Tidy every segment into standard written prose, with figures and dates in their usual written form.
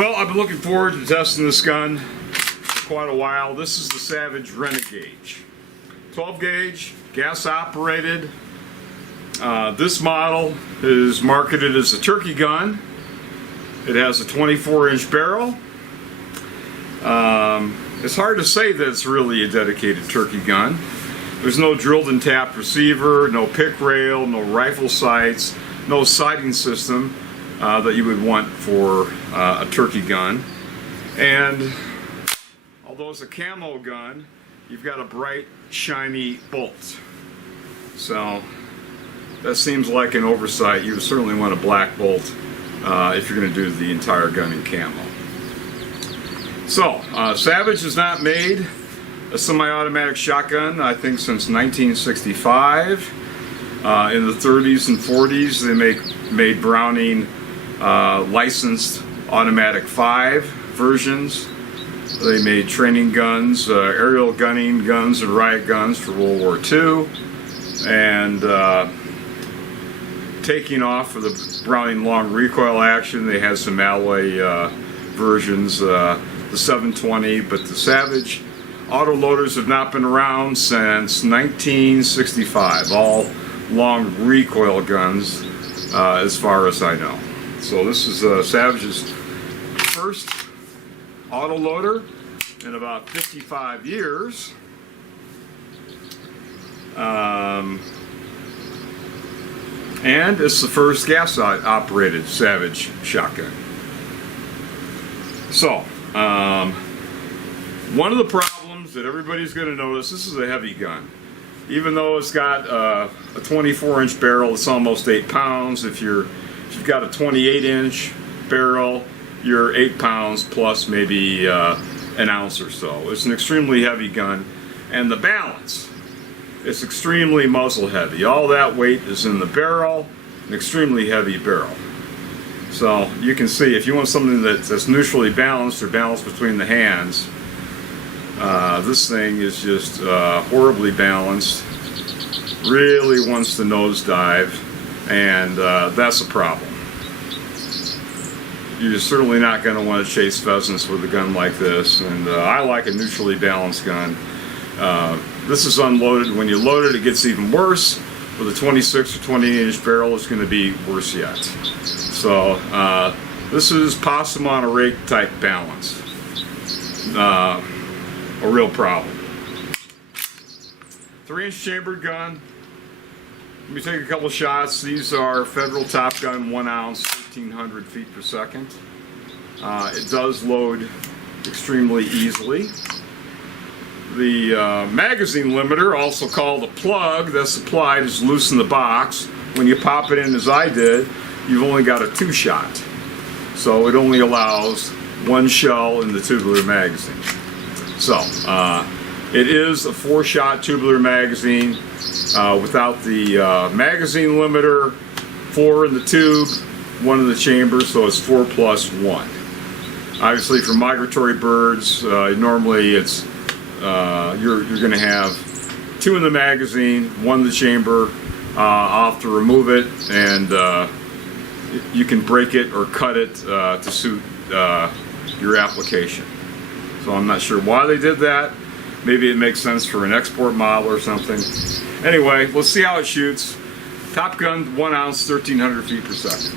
Well, I've been looking forward to testing this gun for quite a while. This is the Savage Renegauge. 12 gauge, gas operated. This model is marketed as a turkey gun. It has a 24-inch barrel. It's hard to say that it's really a dedicated turkey gun. There's no drilled and tapped receiver, no pick rail, no rifle sights, no sighting system that you would want for a turkey gun. And although it's a camo gun, you've got a bright, shiny bolt. So that seems like an oversight. You certainly want a black bolt if you're going to do the entire gun in camo. So, Savage has not made a semi-automatic shotgun, I think, since 1965. In the 30s and 40s, they made Browning licensed automatic 5 versions. They made training guns, aerial gunning guns and riot guns for World War II. And taking off for the Browning long recoil action, they had some alloy versions, the 720, but the Savage autoloaders have not been around since 1965. All long recoil guns, as far as I know. So this is Savage's first autoloader in about 55 years. And it's the first gas-operated Savage shotgun. So, one of the problems that everybody's going to notice, this is a heavy gun. Even though it's got a 24-inch barrel, it's almost 8 pounds. If you've got a 28-inch barrel, you're 8 pounds plus maybe an ounce or so. It's an extremely heavy gun. And the balance, it's extremely muzzle heavy. All that weight is in the barrel, an extremely heavy barrel. So you can see, if you want something that's neutrally balanced or balanced between the hands, this thing is just horribly balanced, really wants to nosedive, and that's a problem. You're certainly not going to want to chase pheasants with a gun like this, and I like a neutrally balanced gun. This is unloaded. When you load it, it gets even worse. With a 26 or 28-inch barrel, it's going to be worse yet. So this is possum on a rake type balance. A real problem. 3-inch chambered gun. Let me take a couple shots. These are Federal Top Gun 1 ounce, 1,300 feet per second. It does load extremely easily. The magazine limiter, also called a plug, that's supplied is loose in the box. When you pop it in, as I did, you've only got a 2-shot. So it only allows 1 shell in the tubular magazine. So it is a 4-shot tubular magazine without the magazine limiter, 4 in the tube, 1 in the chamber, so it's 4 plus 1. Obviously for migratory birds, normally it's you're going to have 2 in the magazine, 1 in the chamber. I'll have to remove it, and you can break it or cut it to suit your application. So I'm not sure why they did that. Maybe it makes sense for an export model or something. Anyway, let's see how it shoots. Top Gun 1 ounce, 1,300 feet per second.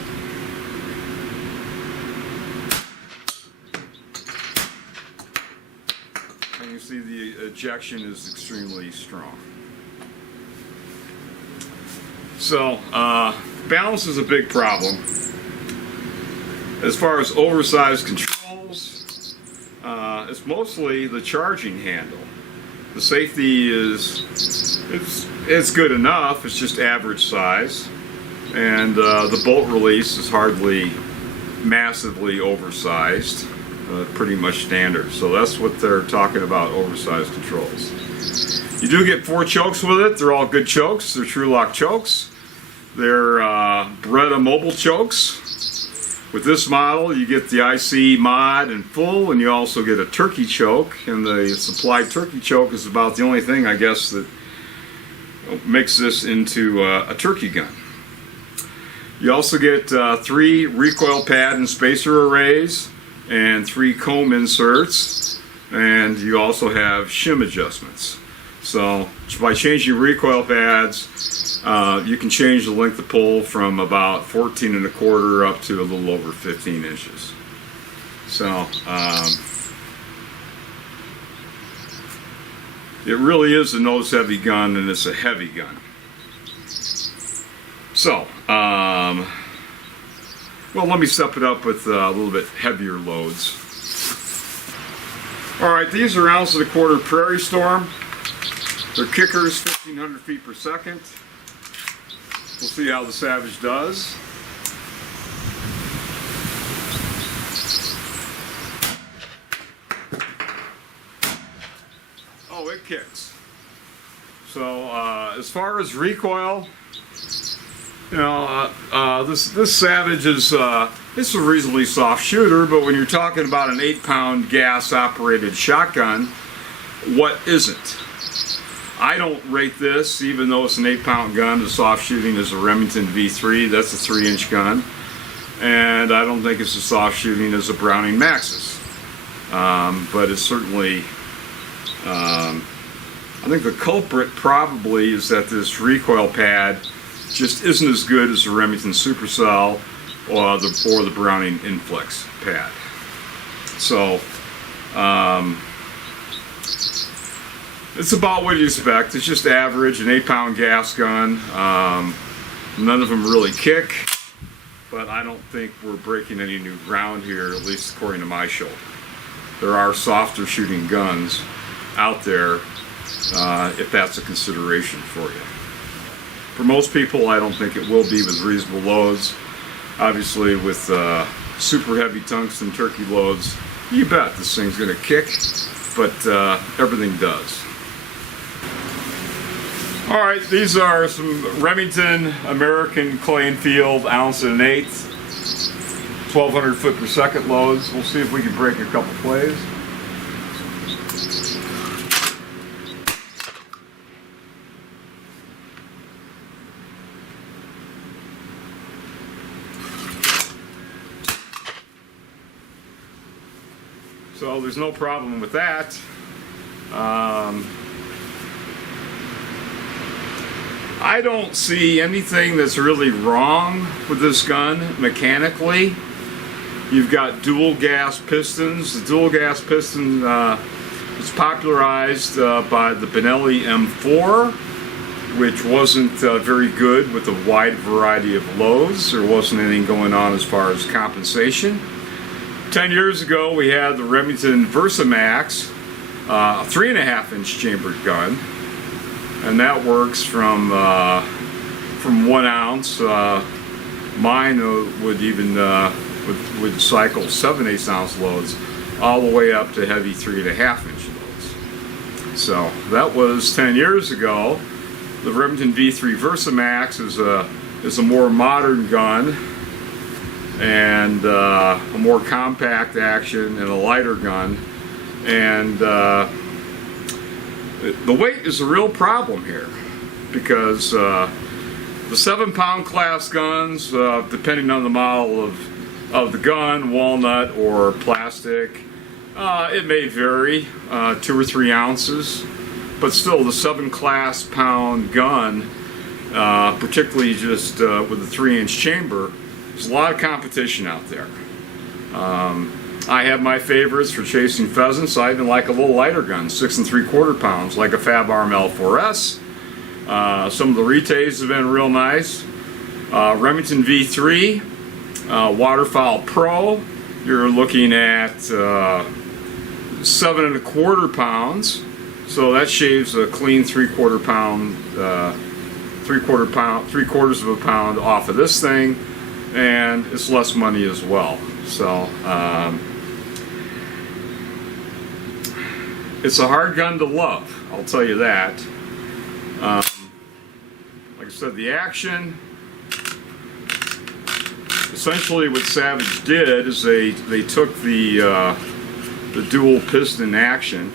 And you see the ejection is extremely strong. So, balance is a big problem. As far as oversized controls, it's mostly the charging handle. The safety it's good enough, it's just average size. And the bolt release is hardly massively oversized, pretty much standard. So that's what they're talking about, oversized controls. You do get 4 chokes with it. They're all good chokes. They're True-Lock chokes. They're Beretta mobile chokes. With this model, you get the IC mod in full, and you also get a turkey choke. And the supplied turkey choke is about the only thing, I guess, that makes this into a turkey gun. You also get 3 recoil pad and spacer arrays, and 3 comb inserts, and you also have shim adjustments. So by changing recoil pads, you can change the length of pull from about 14 1/4 up to a little over 15 inches. So it really is a nose heavy gun, and it's a heavy gun. So well, let me step it up with a little bit heavier loads. Alright, these are 1 1/4 Prairie Storm. They're kickers, 1,500 feet per second. We'll see how the Savage does. Oh, it kicks. So as far as recoil, you know, this Savage is it's a reasonably soft shooter, but when you're talking about an 8-pound gas-operated shotgun, what isn't? I don't rate this, even though it's an 8-pound gun, as soft shooting as a Remington V3. That's a 3-inch gun, and I don't think it's as soft shooting as a Browning Maxus. But it's certainly, I think the culprit probably is that this recoil pad just isn't as good as the Remington Supercell or the Browning Inflex pad. So it's about what you expect. It's just average, an 8-pound gas gun. None of them really kick, but I don't think we're breaking any new ground here, at least according to my shoulder. There are softer shooting guns out there if that's a consideration for you. For most people, I don't think it will be with reasonable loads. Obviously, with super heavy tungsten turkey loads, you bet this thing's going to kick, but everything does. Alright, these are some Remington American Clay and Field 1 1/8, 1,200 foot per second loads. We'll see if we can break a couple plays. So there's no problem with that. I don't see anything that's really wrong with this gun mechanically. You've got dual gas pistons. The dual gas piston was popularized by the Benelli M4, which wasn't very good with a wide variety of loads. There wasn't anything going on as far as compensation. 10 years ago, we had the Remington VersaMax, a 3.5-inch chambered gun, and that works from 1 ounce. Mine would even would cycle 7/8 ounce loads, all the way up to heavy 3.5-inch loads. So that was 10 years ago. The Remington V3 VersaMax is a more modern gun, and a more compact action, and a lighter gun, and the weight is a real problem here, because the 7-pound class guns, depending on the model of the gun, walnut or plastic, it may vary 2 or 3 ounces, but still the 7-pound gun, particularly just with a 3-inch chamber, there's a lot of competition out there. I have my favorites for chasing pheasants. I even like a little lighter gun, 6 3/4 pounds, like a Fab Arm L4S. Some of the retays have been real nice. Remington V3, Waterfowl Pro, you're looking at 7 1/4 pounds. So that shaves a clean 3/4 pound, 3/4 of a pound off of this thing, and it's less money as well. So it's a hard gun to love, I'll tell you that. Like I said, the action, essentially what Savage did is they took the dual piston action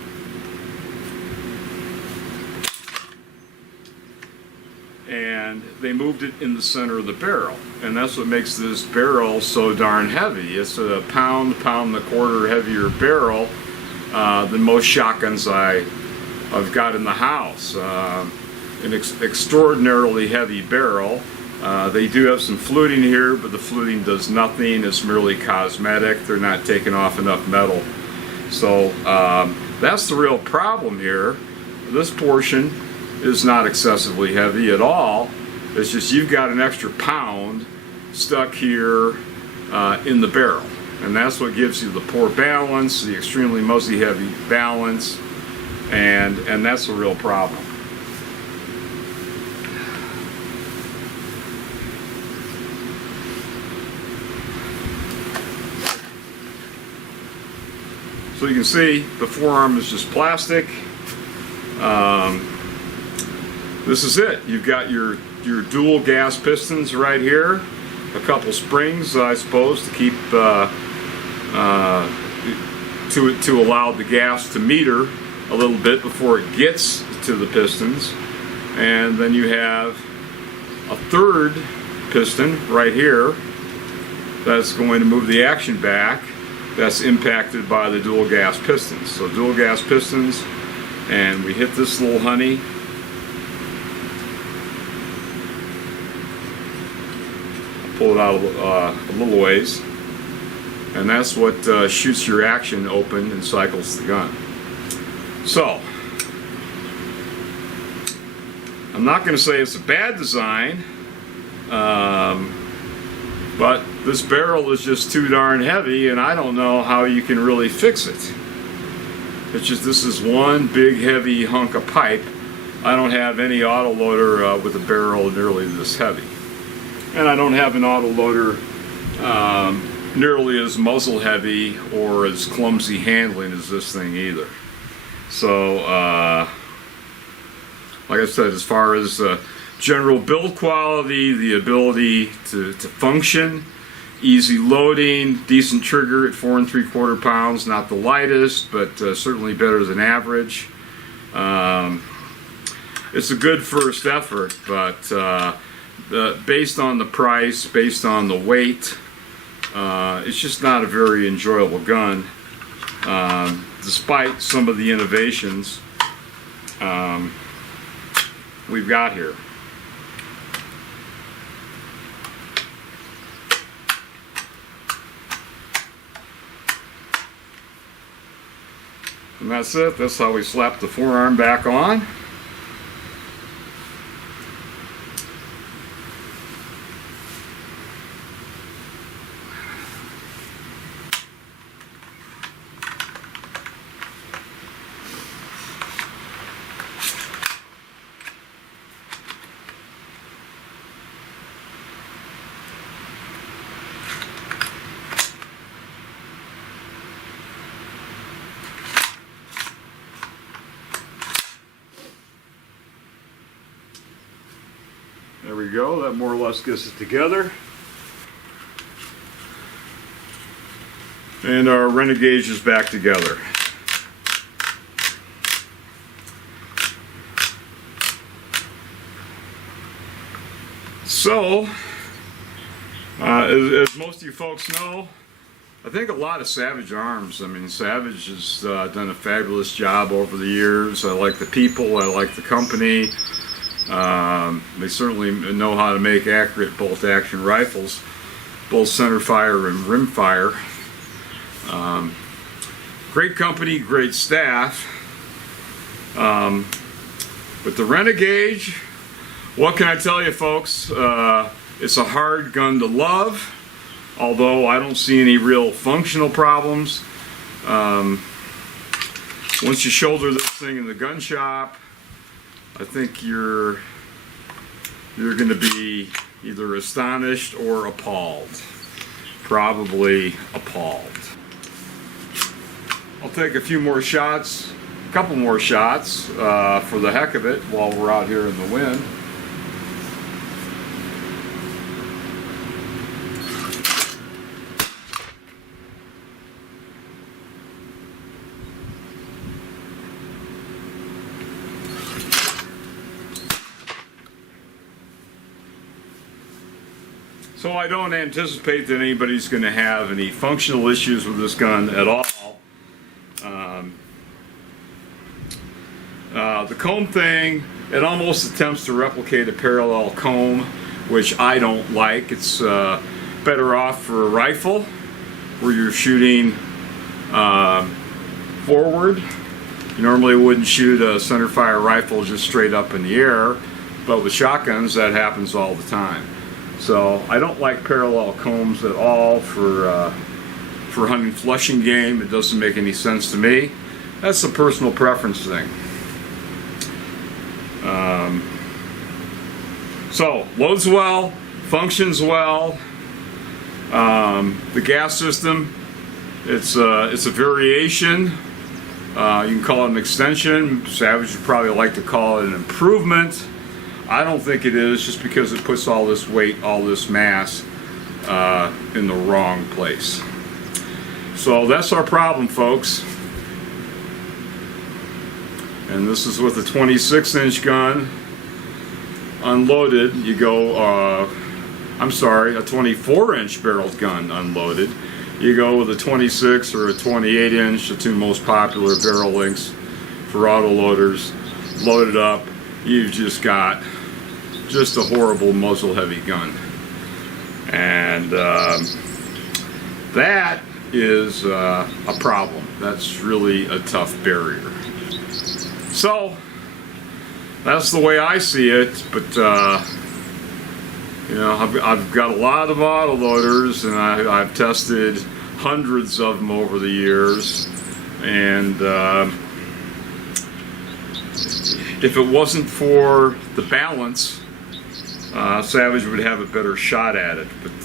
and they moved it in the center of the barrel, and that's what makes this barrel so darn heavy. It's a pound and a quarter heavier barrel than most shotguns I've got in the house. An extraordinarily heavy barrel. They do have some fluting here, but the fluting does nothing. It's merely cosmetic. They're not taking off enough metal. So that's the real problem here. This portion is not excessively heavy at all. It's just you've got an extra pound stuck here in the barrel. And that's what gives you the poor balance, the extremely musty heavy balance, and that's a real problem. So you can see the forearm is just plastic. This is it. You've got your dual gas pistons right here, a couple springs, I suppose, to keep to allow the gas to meter a little bit before it gets to the pistons, and then you have a third piston right here that's going to move the action back. That's impacted by the dual gas pistons. So dual gas pistons, and we hit this little honey. Pull it out a little ways, and that's what shoots your action open and cycles the gun. So I'm not going to say it's a bad design, but this barrel is just too darn heavy, and I don't know how you can really fix it. It's just, this is one big heavy hunk of pipe. I don't have any autoloader with a barrel nearly this heavy. And I don't have an autoloader nearly as muzzle heavy or as clumsy handling as this thing either. So, like I said, as far as general build quality, the ability to function, easy loading, decent trigger at 4 3/4 pounds, not the lightest, but certainly better than average. It's a good first effort, but based on the price, based on the weight, it's just not a very enjoyable gun, despite some of the innovations we've got here. And that's it. That's how we slap the forearm back on. There we go, that more or less gets it together. And our Renegauge is back together. So, as most of you folks know, I think a lot of Savage Arms, I mean, Savage has done a fabulous job over the years. I like the people, I like the company. They certainly know how to make accurate bolt-action rifles, both center fire and rim fire. Great company, great staff. With the Renegauge, what can I tell you, folks? It's a hard gun to love, although I don't see any real functional problems. Once you shoulder this thing in the gun shop, I think you're going to be either astonished or appalled. Probably appalled. I'll take a few more shots, a couple more shots for the heck of it while we're out here in the wind. So I don't anticipate that anybody's going to have any functional issues with this gun at all. The comb thing, it almost attempts to replicate a parallel comb, which I don't like. It's better off for a rifle where you're shooting forward. You normally wouldn't shoot a centerfire rifle just straight up in the air, but with shotguns that happens all the time. So I don't like parallel combs at all for hunting flushing game. It doesn't make any sense to me. That's a personal preference thing. So loads well, functions well. The gas system, it's a variation. You can call it an extension. Savage would probably like to call it an improvement. I don't think it is, just because it puts all this weight, all this mass in the wrong place. So that's our problem, folks. And this is with a 26-inch gun. Unloaded, you go, I'm sorry, a 24-inch barreled gun unloaded. You go with a 26 or a 28-inch, the two most popular barrel lengths for autoloaders. Loaded up, you've just got just a horrible muzzle-heavy gun. And that is a problem. That's really a tough barrier. So that's the way I see it, but you know, I've got a lot of autoloaders, and I've tested hundreds of them over the years, and if it wasn't for the balance, Savage would have a better shot at it. But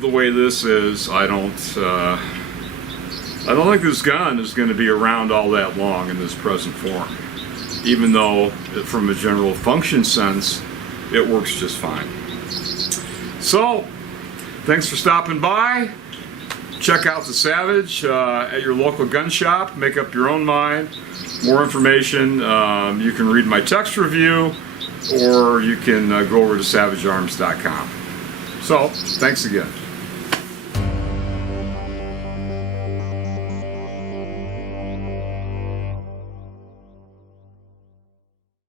the way this is, I don't think this gun is going to be around all that long in this present form, even though from a general function sense it works just fine. So thanks for stopping by. Check out the Savage at your local gun shop. Make up your own mind. More information, you can read my text review, or you can go over to savagearms.com. So thanks again.